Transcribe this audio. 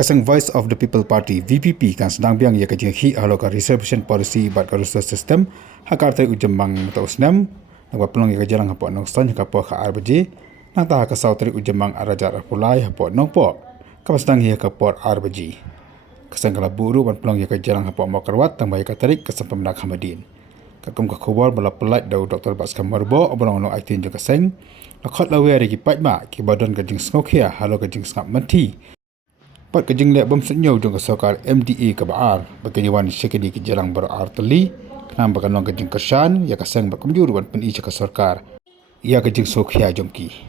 Kasang Voice of the People Party VPP kan sedang biang ia kajing hi haloka reservation policy bat karusah sistem hakar teri ujemang mata usnam nang pelong ia kajalang hapo nong ston hapo ka RBG nang ta ka sau teri ujemang araja rapulai hapo nong po kapas tang ia ka por RBG kasang kala buru ban pelong ia kajalang hapo makarwat tang bai ka tarik kasam pemdak Hamadin kakum ka khobor bala pelat dau Dr. Baskam Marbo obrong no aitin jo kaseng lakot lawe ri ki patma ki badon kajing sngokya halo kajing ngap mati Pat kajing lek bom senyau jong kesokar MDA ke baar bakenyawan syekedi ke jarang berar teli kenam bakanong kajing kersan ya kaseng bakumjur wan pen ija ke sorkar ia kajing sokhya jongki